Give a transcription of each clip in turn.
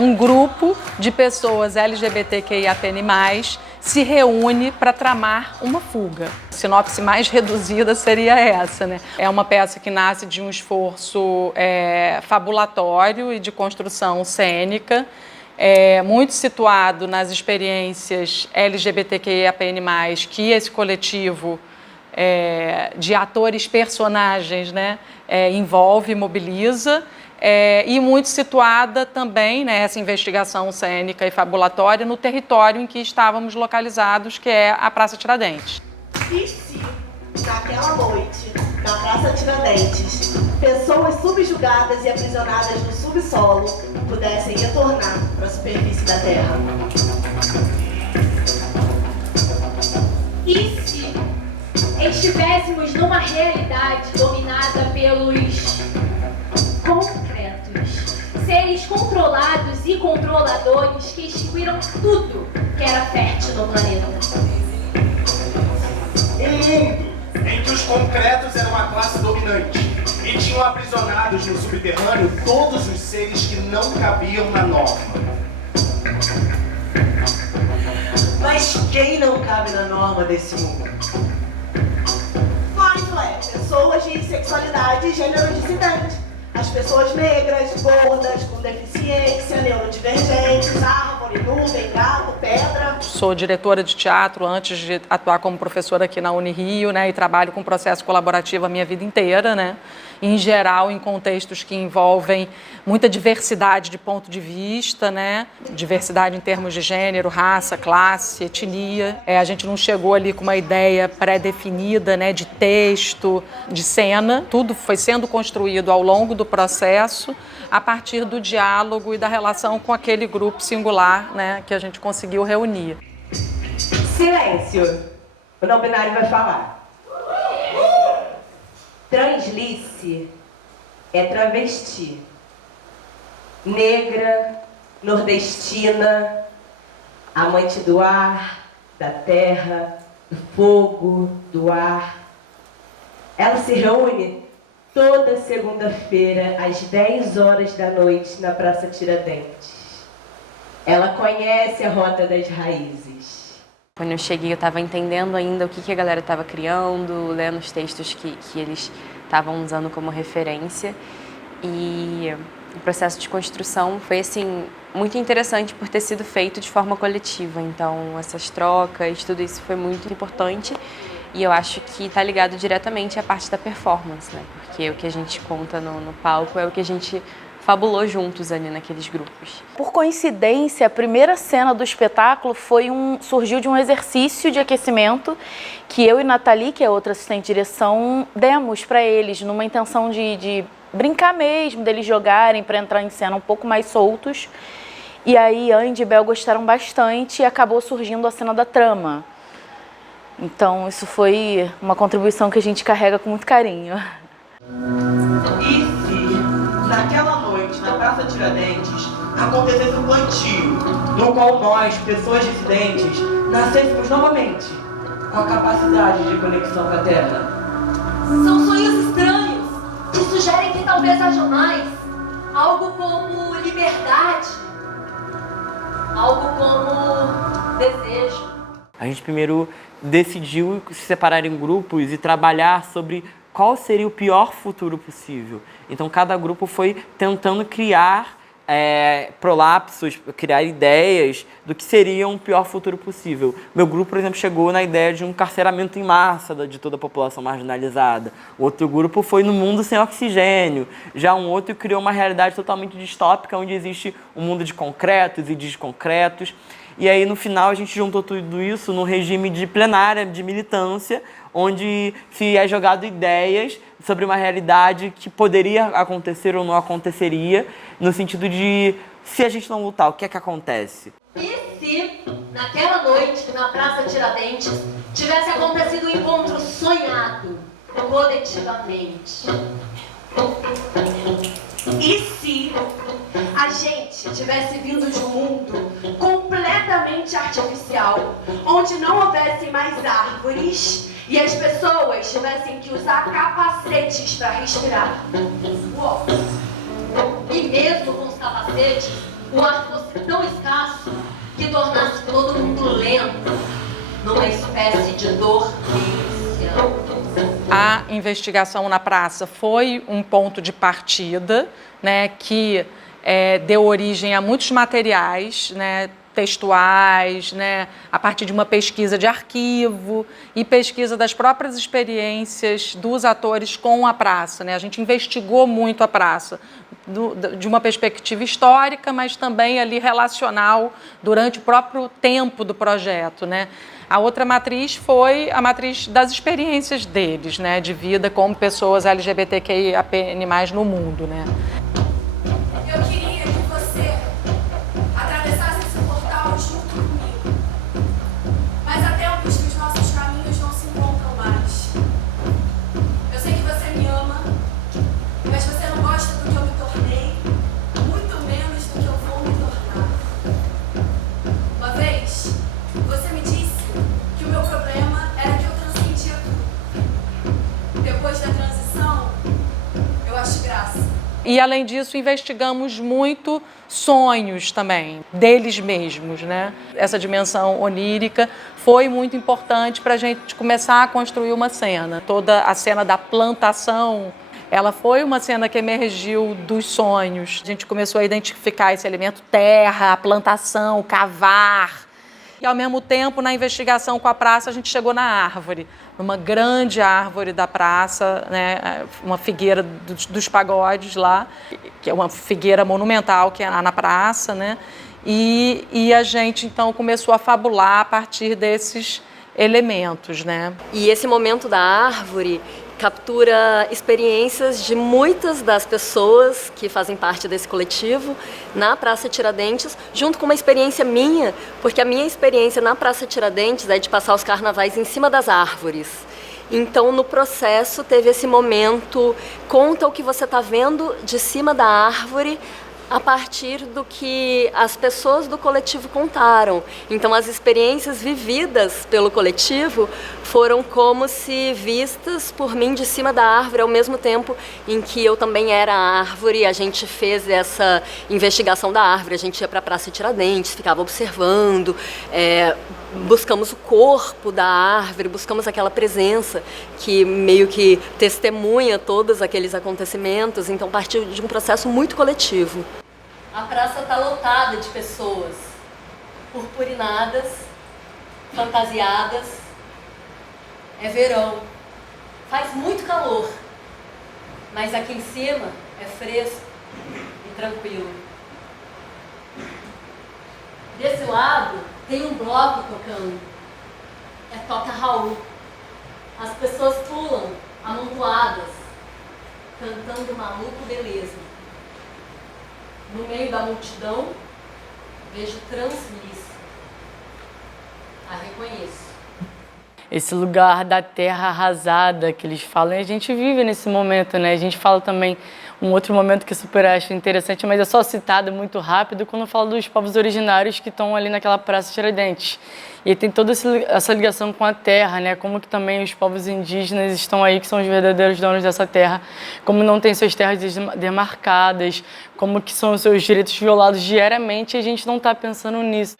um grupo de pessoas LGBTQIAPN+, se reúne para tramar uma fuga. A sinopse mais reduzida seria essa, né? É uma peça que nasce de um esforço fabulatório e de construção cênica, muito situado nas experiências LGBTQIAPN+, que esse coletivo de atores, personagens, né, envolve e mobiliza, e muito situada também, né, essa investigação cênica e fabulatória no território em que estávamos localizados, que é a Praça Tiradentes. E se, naquela noite, na Praça Tiradentes, pessoas subjugadas e aprisionadas no subsolo pudessem retornar para a superfície da Terra? E se estivéssemos numa realidade dominada pelos concretos, seres controlados e controladores que extinguiram tudo que era fértil no planeta? Um mundo em que os concretos eram a classe dominante e tinham aprisionados no subterrâneo todos os seres que não cabiam na norma. Mas quem não cabe na norma desse mundo? Nós, pessoas de sexualidade e gênero dissidente. As pessoas negras, gordas, com deficiência, neurodivergentes, árvore, nuvem, gato, pedra. Sou diretora de teatro antes de atuar como professora aqui na Unirio, né, e trabalho com processo colaborativo a minha vida inteira, né, em geral em contextos que envolvem muita diversidade de ponto de vista, né, diversidade em termos de gênero, raça, classe, etnia. A gente não chegou ali com uma ideia pré-definida, né, de texto, de cena. Tudo foi sendo construído ao longo do processo a partir do diálogo e da relação com aquele grupo singular, né, que a gente conseguiu reunir. Silêncio! O não binário vai falar. Translice é travesti. Negra, nordestina, amante do ar, da terra, do fogo, do ar. Ela se reúne toda segunda-feira, às 10 horas da noite, na Praça Tiradentes. Ela conhece a Rota das Raízes. Quando eu cheguei, eu estava entendendo ainda o que a galera estava criando, lendo os textos que eles estavam usando como referência. E o processo de construção foi, assim, muito interessante por ter sido feito de forma coletiva. Então, essas trocas, tudo isso foi muito importante. E eu acho que está ligado diretamente à parte da performance, né? Porque o que a gente conta no palco é o que a gente fabulou juntos ali naqueles grupos. Por coincidência, a primeira cena do espetáculo surgiu de um exercício de aquecimento que eu e Nathalie, que é outra assistente de direção, demos para eles, numa intenção de brincar mesmo, deles jogarem para entrar em cena um pouco mais soltos. E aí, Andy e Bel gostaram bastante e acabou surgindo a cena da trama. Então, isso foi uma contribuição que a gente carrega com muito carinho. E se, naquela noite, na Praça Tiradentes, acontecesse um plantio, no qual nós, pessoas dissidentes, nascêssemos novamente, com a capacidade de conexão com a Terra? São sonhos estranhos que sugerem que talvez haja mais. Algo como liberdade. Algo como desejo. A gente primeiro decidiu se separar em grupos e trabalhar sobre qual seria o pior futuro possível. Então, cada grupo foi tentando criar prolapsos, criar ideias do que seria um pior futuro possível. Meu grupo, por exemplo, chegou na ideia de um carceramento em massa de toda a população marginalizada. O outro grupo foi no mundo sem oxigênio. Já um outro criou uma realidade totalmente distópica, onde existe um mundo de concretos e desconcretos. E aí, no final, a gente juntou tudo isso num regime de plenária, de militância, onde se é jogado ideias sobre uma realidade que poderia acontecer ou não aconteceria, no sentido de, se a gente não lutar, o que é que acontece? E se, naquela noite, na Praça Tiradentes, tivesse acontecido um encontro sonhado, coletivamente? E se a gente tivesse vindo de um mundo completamente artificial, onde não houvesse mais árvores e as pessoas tivessem que usar capacetes para respirar? E mesmo com os capacetes, o ar fosse tão escasso que tornasse todo mundo lento numa espécie de dormência. A investigação na praça foi um ponto de partida, né, que deu origem a muitos materiais, né, textuais, né, a partir de uma pesquisa de arquivo e pesquisa das próprias experiências dos atores com a praça, né? A gente investigou muito a praça de uma perspectiva histórica, mas também ali relacional durante o próprio tempo do projeto, né? A outra matriz foi a matriz das experiências deles, né, de vida como pessoas LGBTQIAPN+ no mundo, né? Eu queria que você atravessasse esse portal junto comigo, mas há tempos que os nossos caminhos não se encontram mais. Eu sei que você me ama, mas você não gosta do que eu me tornei, muito menos do que eu vou me tornar. Uma vez, você me disse que o meu problema era que eu transcendia tudo. Depois da transição, eu acho graça. E, além disso, investigamos muito sonhos também, deles mesmos, né? Essa dimensão onírica foi muito importante para a gente começar a construir uma cena. Toda a cena da plantação, ela foi uma cena que emergiu dos sonhos. A gente começou a identificar esse elemento terra, a plantação, cavar. E, ao mesmo tempo, na investigação com a praça, a gente chegou na árvore, numa grande árvore da praça, né, uma figueira dos pagodes lá, que é uma figueira monumental que é lá na praça, né, e a gente, então, começou a fabular a partir desses elementos, né. E esse momento da árvore captura experiências de muitas das pessoas que fazem parte desse coletivo na Praça Tiradentes, junto com uma experiência minha, porque a minha experiência na Praça Tiradentes é de passar os carnavais em cima das árvores. Então, no processo, teve esse momento, conta o que você está vendo de cima da árvore, a partir do que as pessoas do coletivo contaram. Então, as experiências vividas pelo coletivo foram como se vistas por mim de cima da árvore, ao mesmo tempo em que eu também era a árvore. A gente fez essa investigação da árvore, a gente ia para a Praça Tiradentes, ficava observando, buscamos o corpo da árvore, buscamos aquela presença que meio que testemunha todos aqueles acontecimentos. Então, partiu de um processo muito coletivo. A praça está lotada de pessoas purpurinadas, fantasiadas. É verão, faz muito calor, mas aqui em cima é fresco e tranquilo. Desse lado tem um bloco tocando, toca Raul. As pessoas pulam amontoadas, cantando Maluco Beleza. No meio da multidão, vejo Translícia. A reconheço. Esse lugar da terra arrasada que eles falam, e a gente vive nesse momento, né? A gente fala também um outro momento que super acho interessante, mas é só citado muito rápido quando fala dos povos originários que estão ali naquela Praça Tiradentes. E tem toda essa ligação com a terra, né? Como que também os povos indígenas estão aí, que são os verdadeiros donos dessa terra, como não tem suas terras demarcadas, como que são os seus direitos violados diariamente, e a gente não está pensando nisso.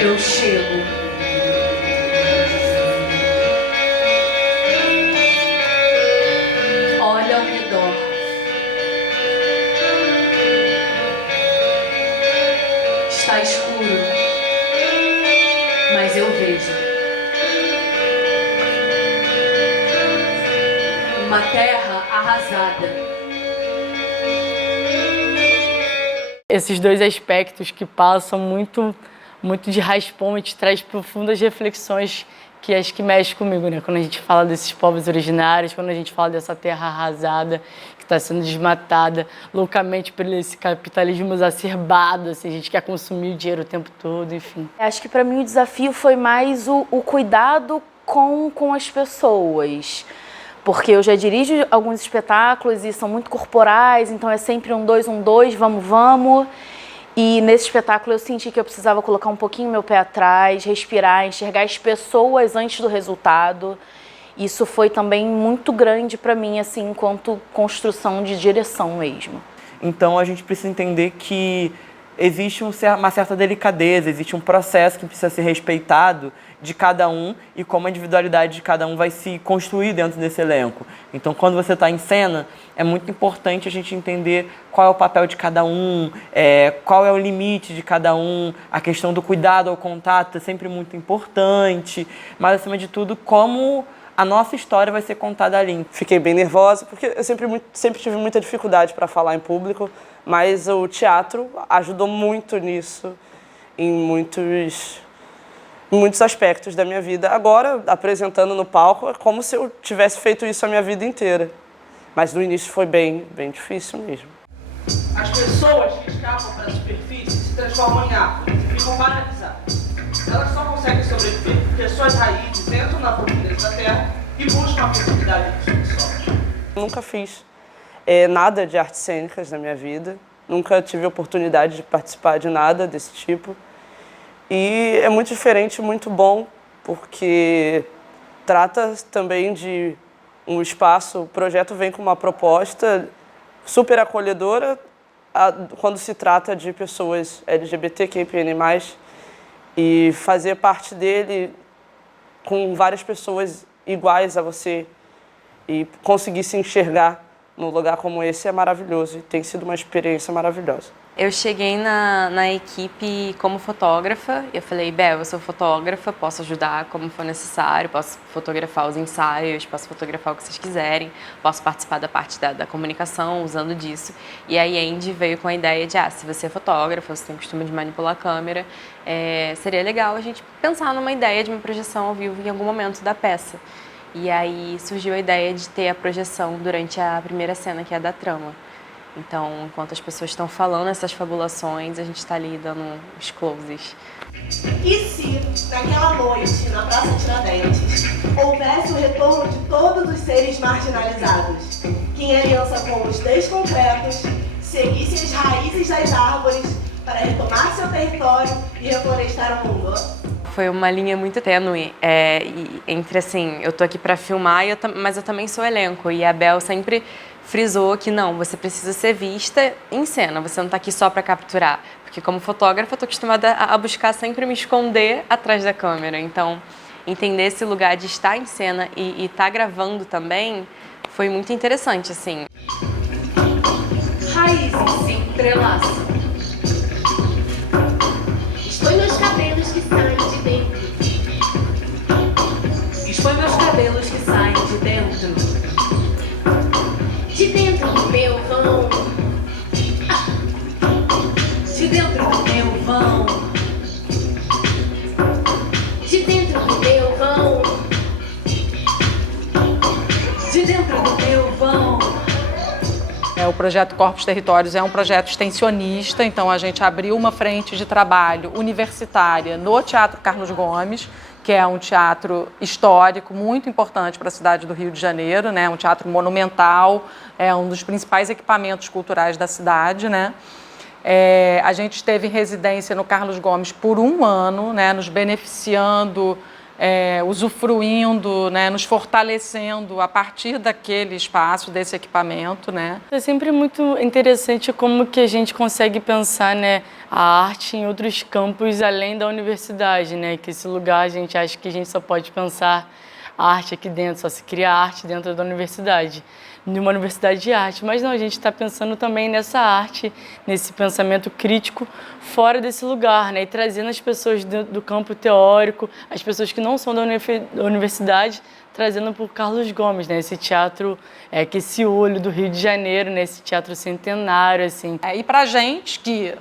Eu chego. Olha ao redor. Está escuro, mas eu vejo. Uma terra arrasada. Esses dois aspectos que passam muito de raspão e te traz profundas reflexões que acho que mexe comigo, né? Quando a gente fala desses povos originários, quando a gente fala dessa terra arrasada que está sendo desmatada loucamente por esse capitalismo exacerbado, assim, a gente quer consumir o dinheiro o tempo todo, enfim. Acho que para mim o desafio foi mais o cuidado com as pessoas. Porque eu já dirijo alguns espetáculos e são muito corporais, então é sempre um dois, vamos. E nesse espetáculo eu senti que eu precisava colocar um pouquinho meu pé atrás, respirar, enxergar as pessoas antes do resultado. Isso foi também muito grande para mim, assim, enquanto construção de direção mesmo. Então a gente precisa entender que existe uma certa delicadeza, existe um processo que precisa ser respeitado de cada um e como a individualidade de cada um vai se construir dentro desse elenco. Então, quando você está em cena, é muito importante a gente entender qual é o papel de cada um, qual é o limite de cada um, a questão do cuidado ao contato é sempre muito importante, mas, acima de tudo, como a nossa história vai ser contada ali. Fiquei bem nervosa, porque eu sempre tive muita dificuldade para falar em público, mas o teatro ajudou muito nisso, em muitos aspectos da minha vida. Agora, apresentando no palco, é como se eu tivesse feito isso a minha vida inteira. Mas no início foi bem difícil mesmo. As pessoas que escapam para a superfície se transformam em árvores e ficam paralisadas. Elas só conseguem sobreviver porque suas raízes entram na profundeza da terra e buscam a fertilidade do subsolo. Nunca fiz nada de artes cênicas na minha vida. Nunca tive oportunidade de participar de nada desse tipo. E é muito diferente, muito bom, porque trata também de um espaço, o projeto vem com uma proposta super acolhedora quando se trata de pessoas LGBTQIAPN+, e fazer parte dele com várias pessoas iguais a você e conseguir se enxergar num lugar como esse é maravilhoso e tem sido uma experiência maravilhosa. Eu cheguei na equipe como fotógrafa e eu falei, Bel, eu sou fotógrafa, posso ajudar como for necessário, posso fotografar os ensaios, posso fotografar o que vocês quiserem, posso participar da parte da comunicação usando disso. E aí a Andy veio com a ideia de, se você é fotógrafa, você tem costume de manipular a câmera, seria legal a gente pensar numa ideia de uma projeção ao vivo em algum momento da peça. E aí surgiu a ideia de ter a projeção durante a primeira cena, que é a da trama. Então, enquanto as pessoas estão falando essas fabulações, a gente está ali dando uns closes. E se, naquela noite, na Praça Tiradentes, houvesse o retorno de todos os seres marginalizados, que em aliança com os desconcretos, seguissem as raízes das árvores para retomar seu território e reflorestar o mundo? Foi uma linha muito tênue entre, assim, eu tô aqui para filmar, mas eu também sou elenco, e a Bel sempre frisou que não, você precisa ser vista em cena, você não está aqui só para capturar, porque como fotógrafa eu estou acostumada a buscar sempre me esconder atrás da câmera, então entender esse lugar de estar em cena e estar gravando também foi muito interessante, assim. Raízes se entrelaçam. Expõe meus cabelos que saem de dentro. Expõe meus cabelos que saem de dentro. De dentro do meu vão, de dentro do meu vão, de dentro do meu vão, de dentro do meu vão. O projeto Corpos Territórios é um projeto extensionista, então a gente abriu uma frente de trabalho universitária no Teatro Carlos Gomes, que é um teatro histórico muito importante para a cidade do Rio de Janeiro, né? Um teatro monumental, é um dos principais equipamentos culturais da cidade, né? A gente esteve em residência no Carlos Gomes por 1 ano, né? Nos beneficiando, usufruindo, né? Nos fortalecendo a partir daquele espaço, desse equipamento, né? É sempre muito interessante como que a gente consegue pensar, né, a arte em outros campos além da universidade, né? Que esse lugar a gente acha que a gente só pode pensar a arte aqui dentro, só se cria arte dentro da universidade, numa universidade de arte. Mas não, a gente está pensando também nessa arte, nesse pensamento crítico fora desse lugar, né? E trazendo as pessoas do campo teórico, as pessoas que não são da universidade, trazendo por Carlos Gomes, né? Esse teatro, que esse olho do Rio de Janeiro, né? Esse teatro centenário, assim. E para a gente que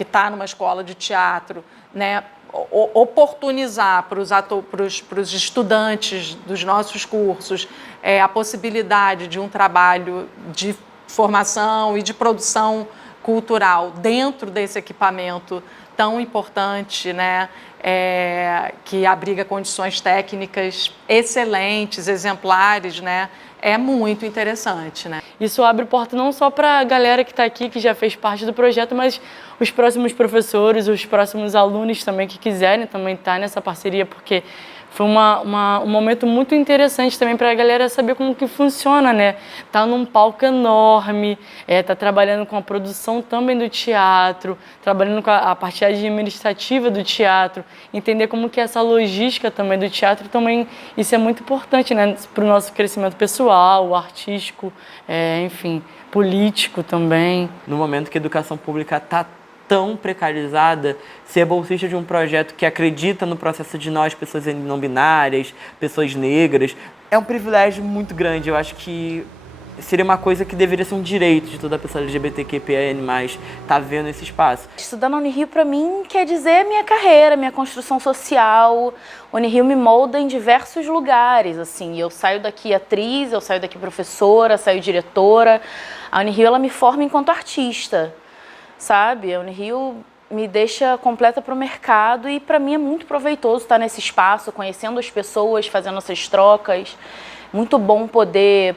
está numa escola de teatro, né? Oportunizar para os estudantes dos nossos cursos a possibilidade de um trabalho de formação e de produção cultural dentro desse equipamento tão importante, né? Que abriga condições técnicas excelentes, exemplares, né? É muito interessante, né? Isso abre porta não só para a galera que está aqui, que já fez parte do projeto, mas os próximos professores, os próximos alunos também que quiserem também estar nessa parceria, porque foi um momento muito interessante também para a galera saber como que funciona, né? Tá num palco enorme, tá trabalhando com a produção também do teatro, trabalhando com a parte administrativa do teatro, entender como que é essa logística também do teatro também, isso é muito importante, né? Para o nosso crescimento pessoal, artístico, enfim, político também. No momento que a educação pública está tão precarizada, ser bolsista de um projeto que acredita no processo de nós, pessoas não binárias, pessoas negras, é um privilégio muito grande. Eu acho que seria uma coisa que deveria ser um direito de toda pessoa LGBTQIAN+, tá vendo esse espaço. Estudar na Unirio, para mim, quer dizer minha carreira, minha construção social. A Unirio me molda em diversos lugares, assim. Eu saio daqui atriz, eu saio daqui professora, saio diretora. A Unirio, ela me forma enquanto artista, sabe? A Unirio me deixa completa para o mercado e para mim é muito proveitoso estar nesse espaço, conhecendo as pessoas, fazendo essas trocas. Muito bom poder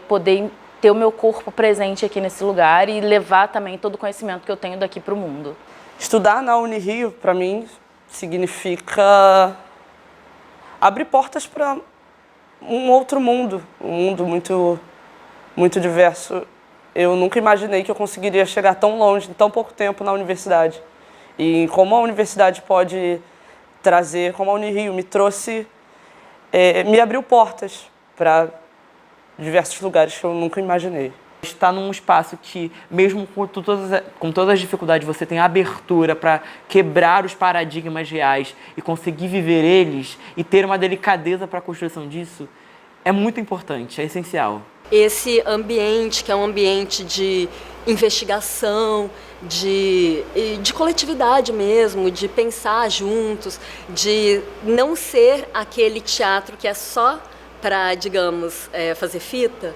ter o meu corpo presente aqui nesse lugar e levar também todo o conhecimento que eu tenho daqui para o mundo. Estudar na Unirio, para mim, significa abrir portas para um outro mundo, um mundo muito, muito diverso. Eu nunca imaginei que eu conseguiria chegar tão longe em tão pouco tempo na universidade. E como a universidade pode trazer, como a Unirio me trouxe, me abriu portas para diversos lugares que eu nunca imaginei. Está num espaço que, mesmo com todas as dificuldades, você tem abertura para quebrar os paradigmas reais e conseguir viver eles e ter uma delicadeza para a construção disso, é muito importante, é essencial. Esse ambiente, que é um ambiente de investigação, de coletividade mesmo, de pensar juntos, de não ser aquele teatro que é só para, digamos, fazer fita,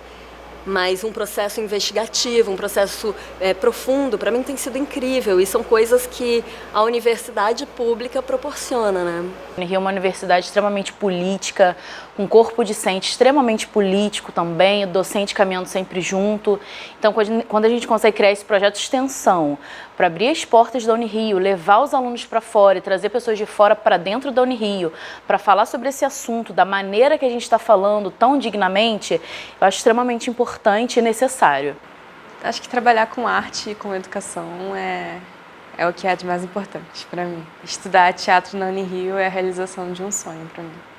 mas um processo investigativo, um processo profundo, para mim tem sido incrível. E são coisas que a universidade pública proporciona, né? A Unirio é uma universidade extremamente política, com corpo discente extremamente político também, o docente caminhando sempre junto. Então, quando a gente consegue criar esse projeto de extensão para abrir as portas da Unirio, levar os alunos para fora e trazer pessoas de fora para dentro da Unirio, para falar sobre esse assunto da maneira que a gente está falando, tão dignamente, eu acho extremamente importante e necessário. Acho que trabalhar com arte e com educação é o que é de mais importante para mim. Estudar teatro na Unirio é a realização de um sonho para mim.